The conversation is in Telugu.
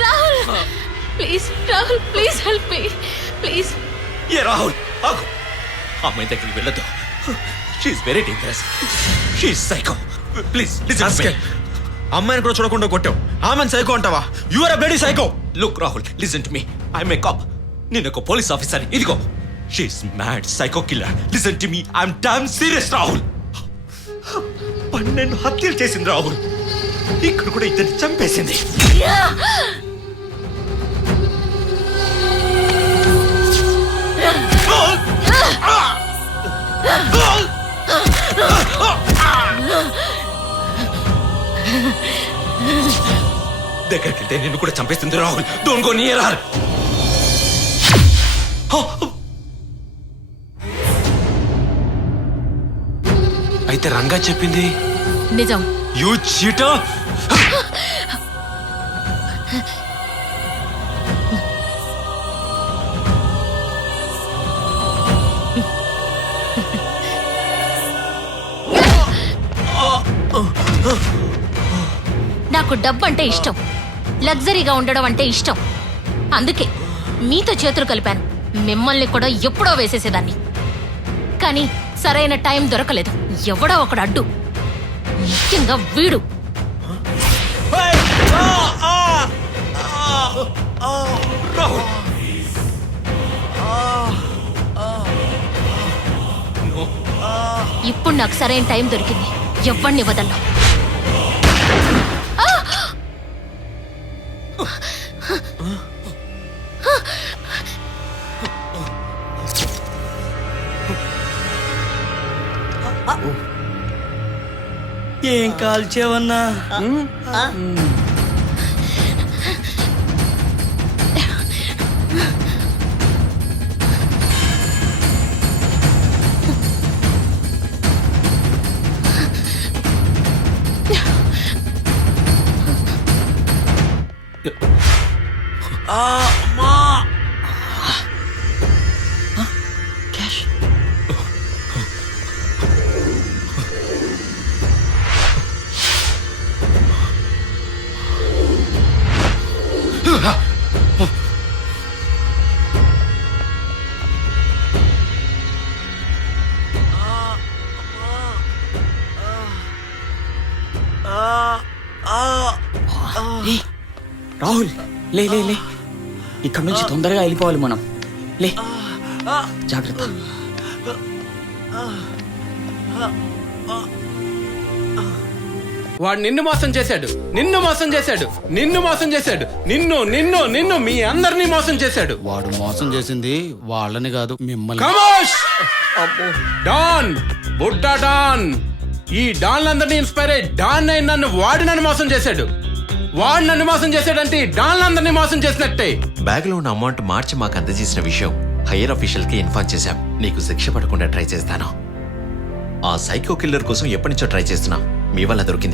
Rahul please, Rahul please help me please. ఏ రాహుల్ ఆగు, అమ్మాయి దగ్గరికి వెళ్ళదు. She's very dangerous, she's psycho. Please listen. అమ్మాయిని కూడా చూడకుండా కొట్టావు, ఆమెను సైకో అంటావా? You are a bloody psycho. Look Rahul, listen to me. I'm a cop. నేను ఒక పోలీస్ ఆఫీసర్. ఇదిగో, she's mad psycho killer. Listen to me, I'm damn serious Rahul. 12 హత్యలు చేసింది రాహుల్. ఇక్కడ కూడా ఇద్దరిని చంపేసింది. దగ్గరికి వెళ్తే నిన్ను కూడా చంపేస్తుంది Rahul. Don't go near her. అయితే రంగా చెప్పింది నిజం. You cheater. నాకు డబ్బు అంటే ఇష్టం, లగ్జరీగా ఉండడం అంటే ఇష్టం. అందుకే మీతో చేతులు కలిపాను. మిమ్మల్ని కూడా ఎప్పుడో వేసేసేదాన్ని, కానీ సరైన టైం దొరకలేదు. ఎవడో ఒకడు అడ్డు, ముఖ్యంగా వీడు. ఇప్పుడు నాకు సరైన టైం దొరికింది. ఎవడిని వదలను. ఏం కాల్చేవన్నా? రాహుల్ లే లే లే, ఇక్కడ నుంచి తొందరగా వెళ్ళిపోవాలి మనం. లే జాగ్రత్త. వాడు నిన్ను మోసం చేశాడు, నిన్ను మోసం చేశాడు, నిన్ను మోసం చేశాడు, నిన్ను నిన్ను నిన్ను మీ అందరినీ మోసం చేశాడు. వాడు మోసం చేసింది వాళ్ళని కాదు, మిమ్మల్ని. ఖమోష్! డాన్, బుడ్డా డాన్. ఈ డాన్లందరినీ ఇన్స్పైర్ అయ్యి డాన్ అయిన నన్ను మోసం చేశాడు. వాడు నన్ను మోసం చేశాడంటే డాన్లందరినీ మోసం చేసినట్టే. బ్యాగ్ లో ఉన్న అమౌంట్ మార్చి మాకు అందజేసిన విషయం హైయర్ అఫీషియల్ కి ఇన్ఫార్మ్ చేశాం. నీకు శిక్ష పడకుండా ట్రై చేస్తాను. ఆ సైకో కిల్లర్ కోసం ఎప్పటి నుంచో ట్రై చేస్తున్నాం. మీ వల్ల దొరికింది.